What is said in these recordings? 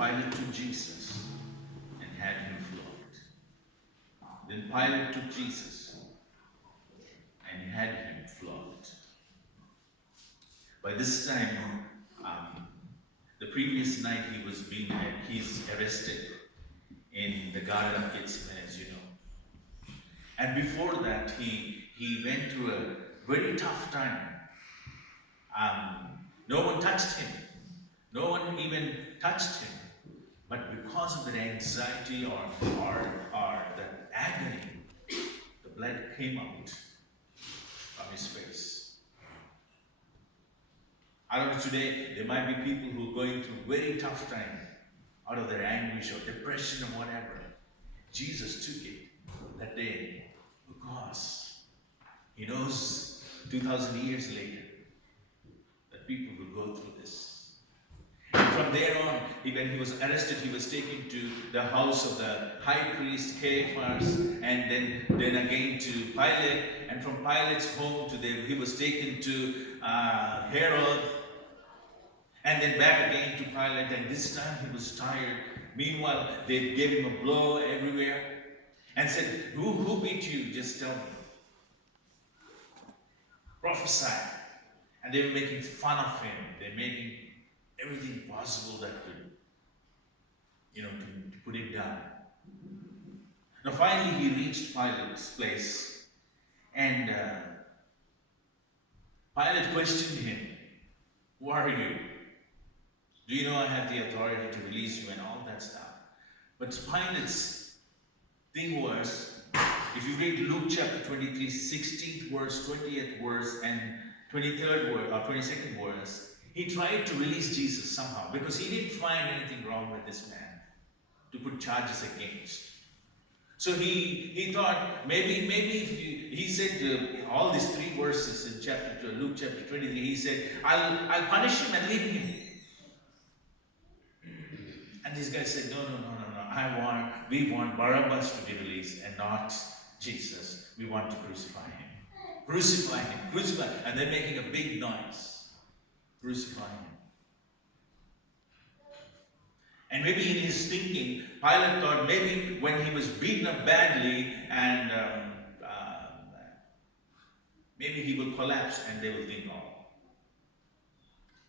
Pilate took Jesus and had him flogged. Then Pilate took Jesus and had him flogged. By this time, the previous night he's arrested in the Garden of Gethsemane, as you know. And before that, he went through a very tough time. No one touched him. No one even touched him. But because of that anxiety or that agony, the blood came out from his face. I don't know, today there might be people who are going through very tough time out of their anguish or depression or whatever. Jesus took it that day because he knows 2,000 years later that people will go through this. And from there on, when he was arrested, he was taken to the house of the high priest Caiaphas, and then again to Pilate, and from Pilate's home to there, he was taken to Herod, and then back again to Pilate, and this time he was tired. Meanwhile, they gave him a blow everywhere and said, who beat you? Just tell me. Prophesy. And they were making fun of him. They're making everything possible that could, to put him down. Now finally he reached Pilate's place, and Pilate questioned him, "Who are you? Do you know I have the authority to release you?" and all that stuff. But Pilate's thing was, if you read Luke chapter 23, 16th verse, 20th verse, and 23rd verse, or 22nd verse, he tried to release Jesus somehow because he didn't find anything wrong with this man to put charges against. So he thought maybe if he said all these 3 verses in Luke chapter 23, he said, I'll punish him and leave him. And this guy said, no. We want Barabbas to be released and not Jesus. We want to crucify him. Crucify him. And they're making a big noise. Crucify him. And maybe in his thinking, Pilate thought maybe when he was beaten up badly and maybe he will collapse and they will think, oh,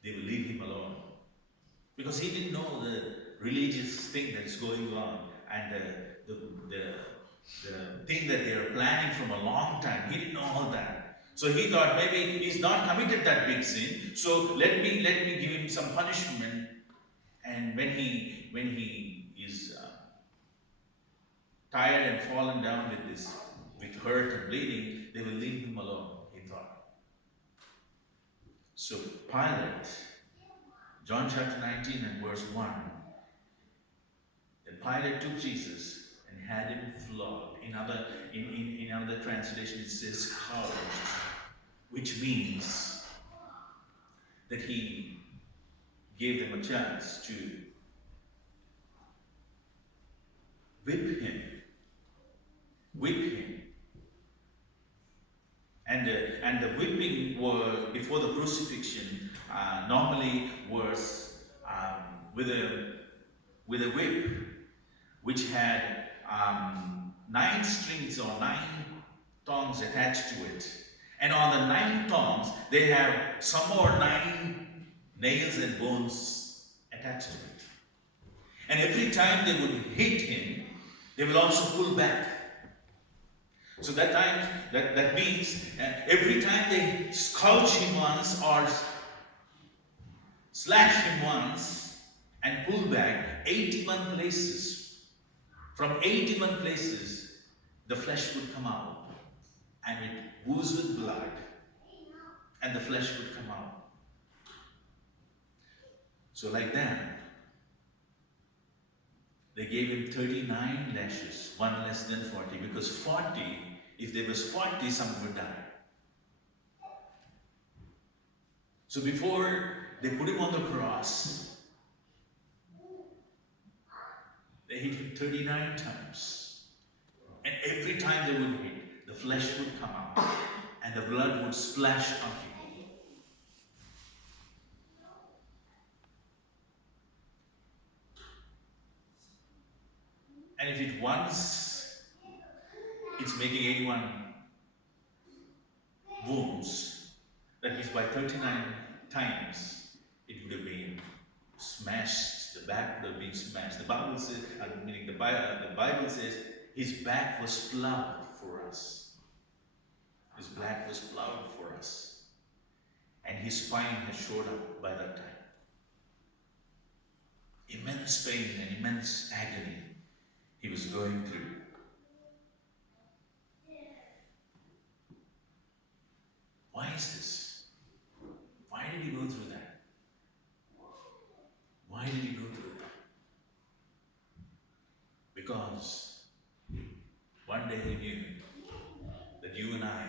they will leave him alone. Because he didn't know the religious thing that's going on and the thing that they are planning from a long time. He didn't know all that. So he thought maybe he's not committed that big sin, so let me give him some punishment, and when he is tired and fallen down with hurt and bleeding, they will leave him alone, he thought. So Pilate, John chapter 19 and verse 1, then Pilate took Jesus and had him flogged. In other translation it says scourged, which means that he gave them a chance to whip him. And the whipping before the crucifixion normally was with a whip which had 9 strings or 9 thongs attached to it. And on the 9 thongs, they have some more 9 nails and bones attached to it. And every time they would hit him, they will also pull back. So that means every time they scourge him once or slash him once and pull back, 81 places. From 81 places, the flesh would come out and it oozed with blood and the flesh would come out. So like that, they gave him 39 lashes, 1 less than 40, because 40, if there was 40, someone would die. So before they put him on the cross, they hit him 39 times. And every time they would hit, the flesh would come out and the blood would splash on him. And if it once it's making 81 wounds, that means by 39 times it would have been smashed. The back would have been smashed. The Bible says, meaning the Bible says, his back was plowed for us. His back was plowed for us. And his spine had showed up by that time. Immense pain and immense agony he was going through. Why is this? Why did he go through that? Why did he go through that? Because one day he knew that you and I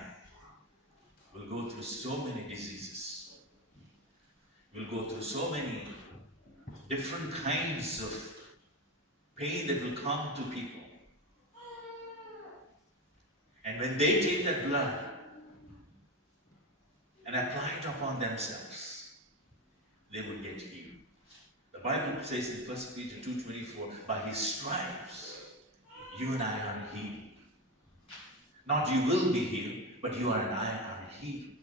will go through so many diseases. We'll go through so many different kinds of pain that will come to people. And when they take that blood and apply it upon themselves, they will get healed. The Bible says in 1 Peter 2:24, by his stripes, you and I are healed. Not you will be healed, but you and I are healed.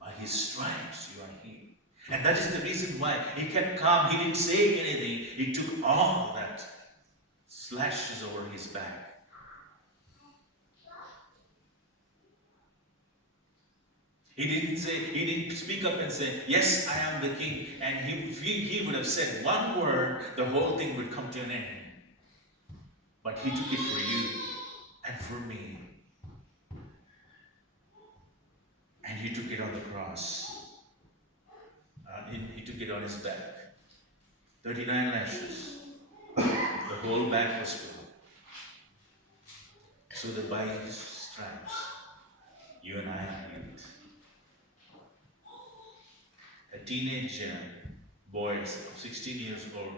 By his stripes, you are healed. And that is the reason why he kept calm. He didn't say anything. He took all that slashes over his back. He didn't speak up and say, yes, I am the king. And he would have said one word, the whole thing would come to an end. But he took it for you and for me. And he took it on the cross. He took it on his back. 39 lashes. The whole back was full. So that by his stripes, you and I are healed. A teenage boy of 16 years old.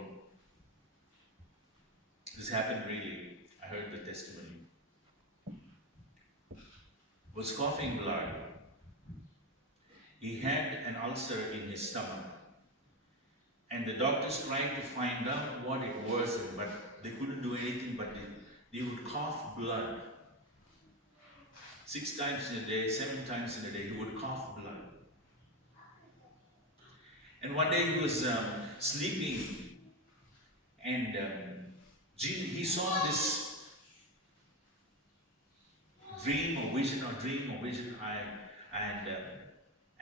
This happened really. I heard the testimony. Was coughing blood. He had an ulcer in his stomach. And the doctors tried to find out what it was, but they couldn't do anything but they would cough blood. 6 times in a day, 7 times in a day, he would cough blood. And one day he was sleeping, and he saw this dream or vision,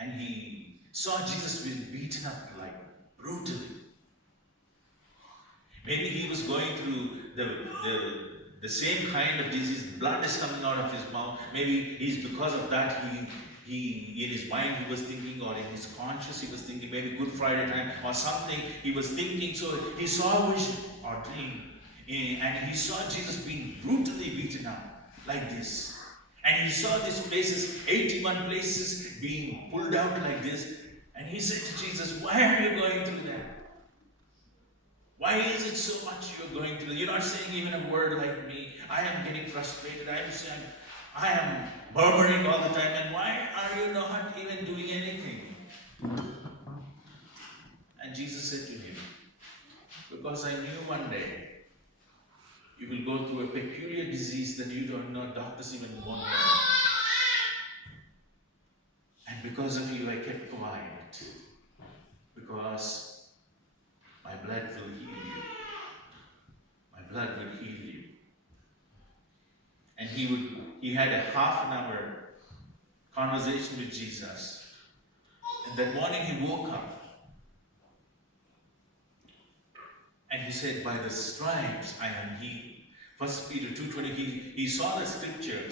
and he saw Jesus being beaten up like brutally. Maybe he was going through the same kind of disease. Blood is coming out of his mouth. Maybe he's because of that he in his mind he was thinking, or in his conscience he was thinking, maybe Good Friday time or something he was thinking. So he saw a vision or dream, and he saw Jesus being brutally beaten up like this. And he saw these places, 81 places being pulled out like this. And he said to Jesus, why are you going through that? Why is it so much you're going through? You're not saying even a word like me. I am getting frustrated. I am murmuring all the time. And why are you not even doing anything? And Jesus said to him, because I knew one day you will go through a peculiar disease that you don't know, doctors even won't know. And because of you, I kept quiet. Because my blood will heal you. My blood will heal you. And he had a half an hour conversation with Jesus. And that morning he woke up. And he said, by the stripes I am healed. 1 Peter 2:20, he saw the scripture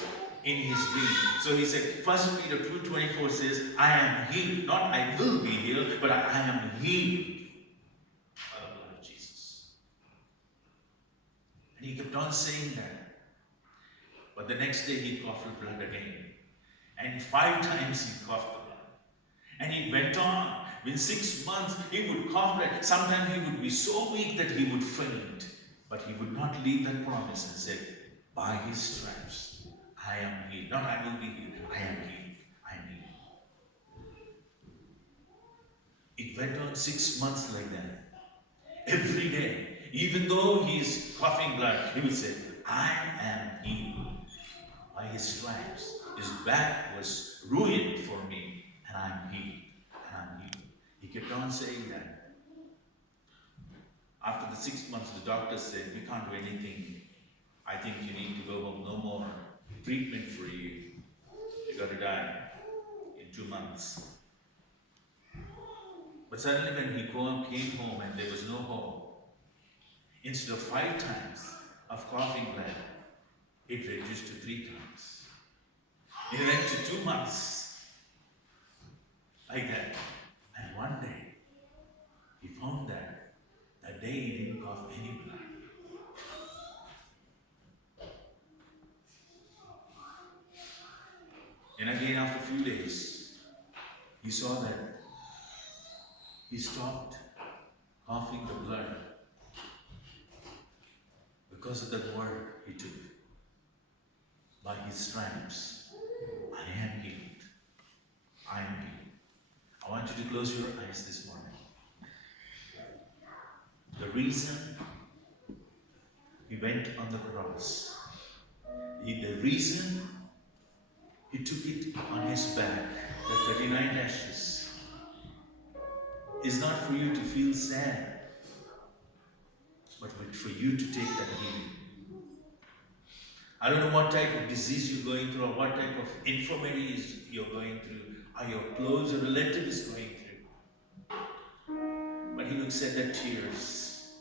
in his dream. So he said, 1 Peter 2:24 says, I am healed. Not I will be healed, but I am healed by the blood of Jesus. And he kept on saying that. But the next day he coughed blood again. And 5 times he coughed the blood. And he went on. In 6 months, he would cough blood. Sometimes he would be so weak that he would faint. But he would not leave that promise and said, by his stripes, I am healed. Not I will be healed. I am healed. I am healed. It went on 6 months like that. Every day. Even though he is coughing blood, he will say, I am healed by his stripes. His back was ruined for me, and I'm healed. And I'm healed. He kept on saying that. After the 6 months, the doctor said, we can't do anything. I think you need to go home. No more treatment for you. You're going to die in 2 months. But suddenly when he came home and there was no hope, instead of 5 times of coughing blood, it reduced to 3 times. It went to 2 months like that. And one day, he found that that day he didn't cough any blood. And again, after a few days, he saw that he stopped coughing the blood because of that word he took. By his stripes, I am healed. I am healed. I want you to close your eyes this morning. The reason he went on the cross, the reason he took it on his back, the 39 lashes, is not for you to feel sad, but for you to take that healing. I don't know what type of disease you're going through or what type of infirmity you're going through or your close relative is going through. But he looks at the tears.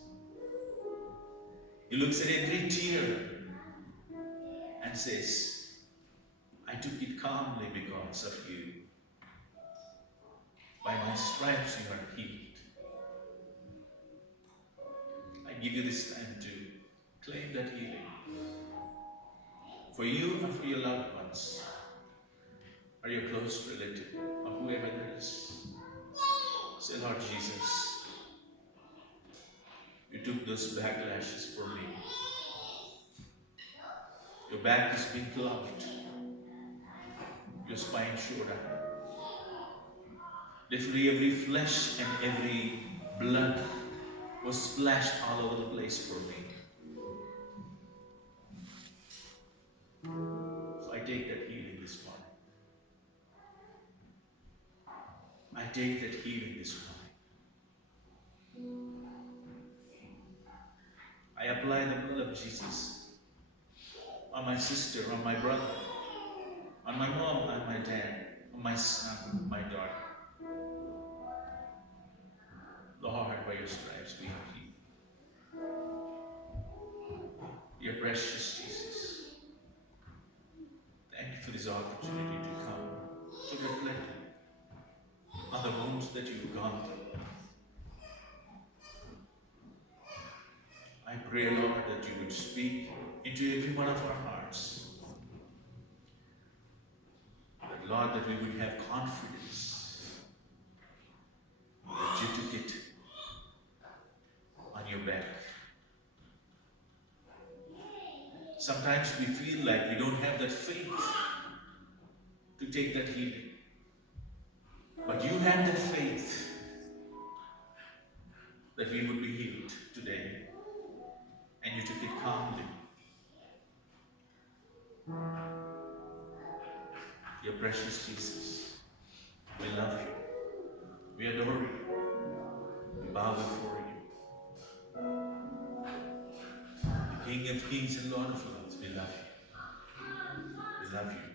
He looks at every tear and says, I took it calmly because of you. By my stripes you are healed. I give you this time to claim that healing. For you and for your loved ones, or your close relative, or whoever there is. Say, Lord Jesus, you took those backlashes for me. Your back has been plugged. Your spine showed up. Literally every flesh and every blood was splashed all over the place for me. So I take that healing this morning. I take that healing this morning. I apply the blood of Jesus on my sister, on my brother, on my mom, on my dad, on my son, my daughter. Lord, by your stripes we are healed. Your precious Jesus. Thank you for this opportunity to come, to reflect on the wounds that you've gone through. I pray, Lord, that you would speak into every one of our hearts. That, Lord, that we would have confidence that you took it on your back. Sometimes we feel like we don't have that faith to take that healing. But you had that faith that we would be healed today. And you took it calmly. Your precious Jesus, we love you. We adore you. We bow before you. The King of Kings and Lord of Lords, we love you. We love you.